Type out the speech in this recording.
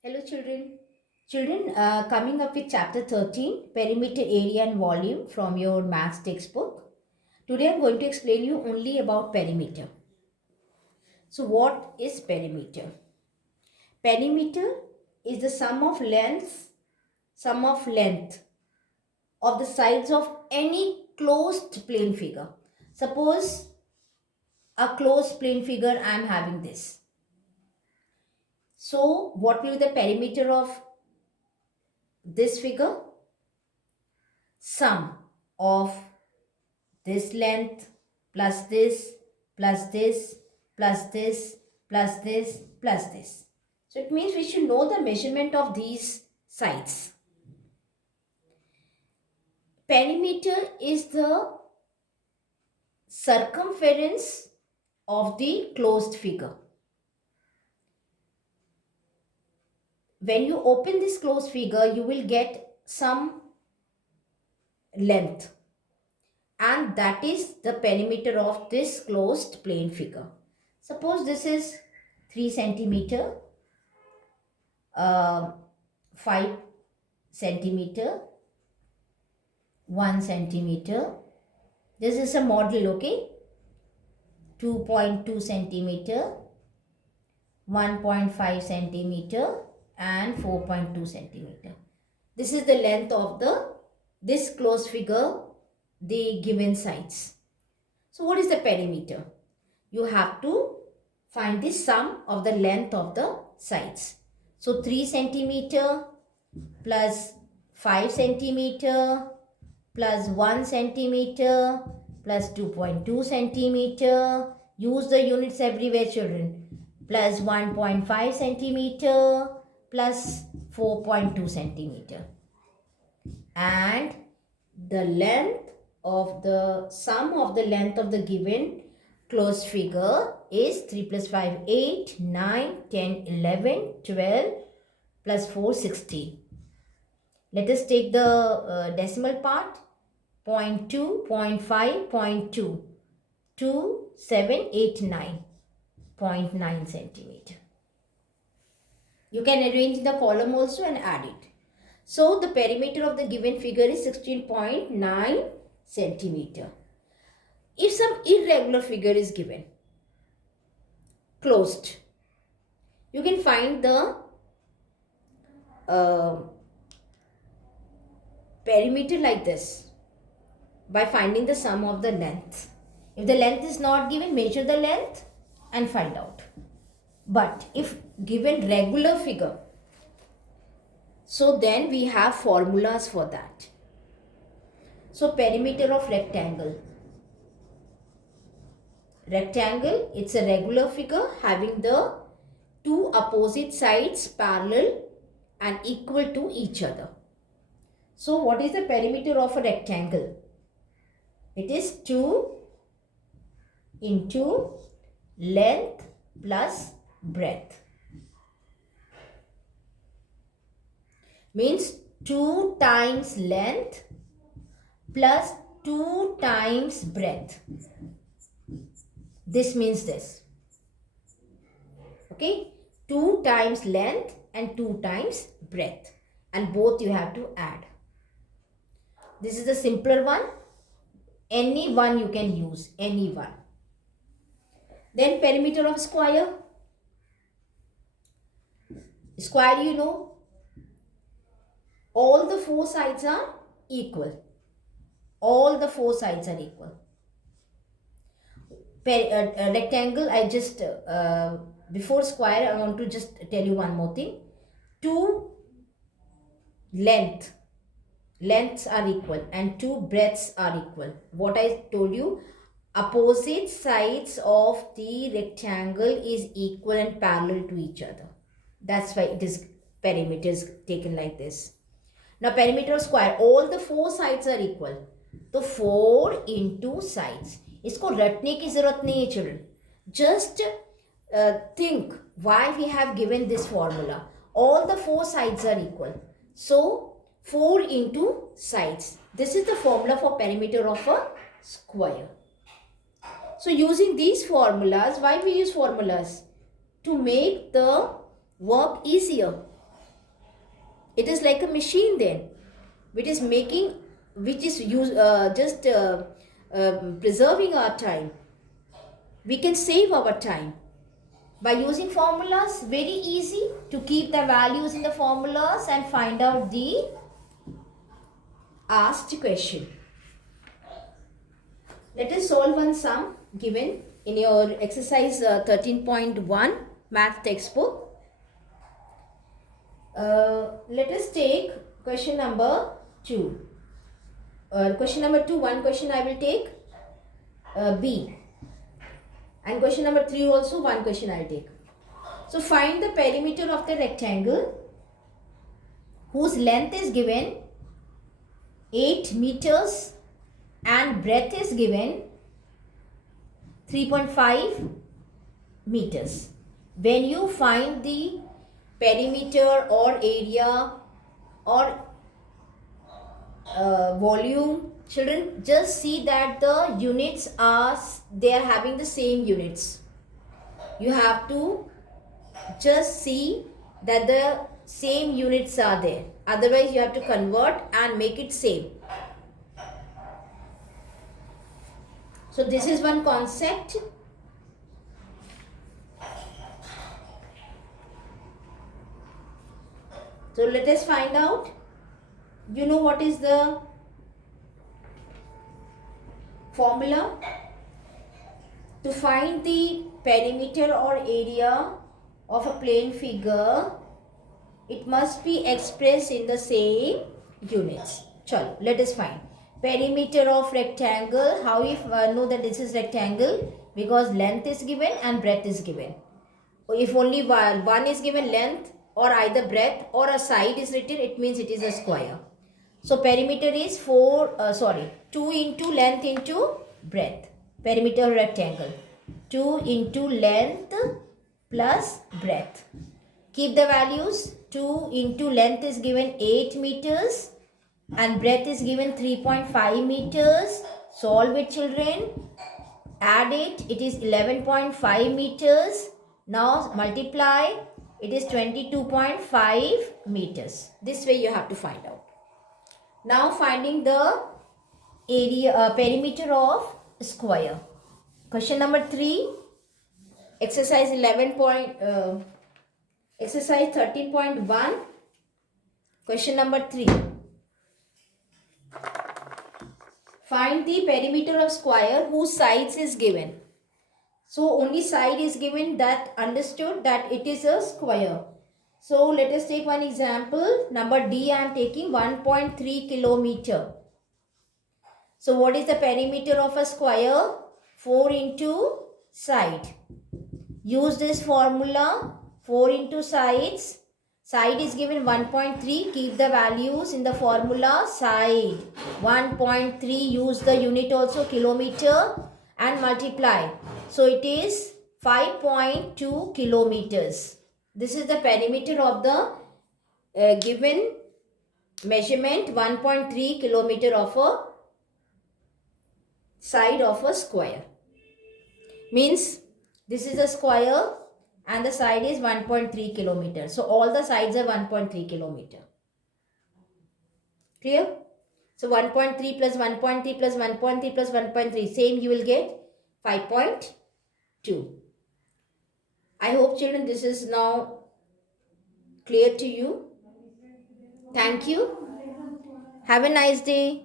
Hello children. Children, coming up with chapter 13, perimeter area and volume from your maths textbook. Today I am going to explain you only about perimeter. So what is perimeter? Perimeter is the sum of length of the sides of any closed plane figure. Suppose a closed plane figure I am having this. So what will be the perimeter of this figure? Sum of this length plus this plus this plus this plus this plus this. So it means we should know the measurement of these sides. Perimeter is the circumference of the closed figure. When you open this closed figure, you will get some length, and that is the perimeter of this closed plane figure. Suppose this is 3 centimeter, 5 centimeter, 1 centimeter. This is a model, okay? 2.2 centimeter, 1.5 centimeter and 4.2 centimeter. This is the length of this closed figure, the given sides. So what is the perimeter? You have to find the sum of the length of the sides. So 3 centimeter plus 5 centimeter plus 1 centimeter plus 2.2 centimeter. Use the units everywhere, children. Plus 1.5 centimeter plus 4.2 centimeter. And the length of the sum of the length of the given closed figure is 3 plus 5, 8, 9, 10, 11, 12 plus 4, 16. Let us take the decimal part. 0.2, 0.5, 0.2, 2, 7, 8, 9, 0.9 centimeter. You can arrange the column also and add it. So the perimeter of the given figure is 16.9 centimeter. If some irregular figure is given, closed, you can find the perimeter like this by finding the sum of the length. If the length is not given, measure the length and find out. But if given regular figure, so then we have formulas for that. So perimeter of rectangle. Rectangle, it's a regular figure having the two opposite sides parallel and equal to each other. So what is the perimeter of a rectangle? It is 2 into length plus breadth. Means 2 times length plus 2 times breadth. This means this. Okay, 2 times length and 2 times breadth, and both you have to add. This is the simpler one. Any one you can use, any one. Then perimeter of square. Square, you know, all the four sides are equal. All the four sides are equal. Rectangle, I just before square, I want to just tell you one more thing. Two lengths are equal and two breadths are equal. What I told you, opposite sides of the rectangle is equal and parallel to each other. That's why it is perimeter is taken like this. Now perimeter of square, all the four sides are equal. तो 4 into sides. इसको रटने की जरूरत नहीं है children. Just think why we have given this formula. All the four sides are equal. So 4 into sides. This is the formula for perimeter of a square. So using these formulas, why we use formulas? To make the work easier. It is like a machine then, which is making, which is just preserving our time. We can save our time by using formulas. Very easy to keep the values in the formulas and find out the asked question. Let us solve one sum given in your exercise 13.1 math textbook. Let us take question number 2. Question number 2, one question I will take B. And question number 3 also, one question I will take. So find the perimeter of the rectangle whose length is given 8 meters and breadth is given 3.5 meters. When you find the perimeter or area or volume, children, just see that the units are, they are having the same units. You have to just see that the same units are there. Otherwise you have to convert and make it same. So this is one concept. So let us find out. You know what is the formula? To find the perimeter or area of a plane figure, it must be expressed in the same units. Chalo, let us find. Perimeter of rectangle. How we know that this is rectangle? Because length is given and breadth is given. If only one is given, length or either breadth or a side is written, it means it is a square. So perimeter is 2 into length into breadth. Perimeter rectangle. 2 into length plus breadth. Keep the values. 2 into length is given 8 meters and breadth is given 3.5 meters. Solve it, children. Add it. It is 11.5 meters. Now multiply. It is 22.5 meters. This way you have to find out. Now finding the area perimeter of square. Question number 3. Exercise 13.1. Question number 3. Find the perimeter of square whose sides is given. So only side is given, that understood that it is a square. So let us take one example. Number D, I am taking 1.3 kilometer. So what is the perimeter of a square? 4 into side. Use this formula. 4 into sides. Side is given 1.3. Keep the values in the formula. Side 1.3. Use the unit also, kilometer, and multiply. So it is 5.2 kilometers. This is the perimeter of the given measurement, 1.3 kilometer of a side of a square. Means this is a square and the side is 1.3 kilometer. So all the sides are 1.3 kilometer. Clear? So 1.3 plus 1.3 plus 1.3 plus 1.3. Same you will get 5.2. I hope, children, this is now clear to you. Thank you. Have a nice day.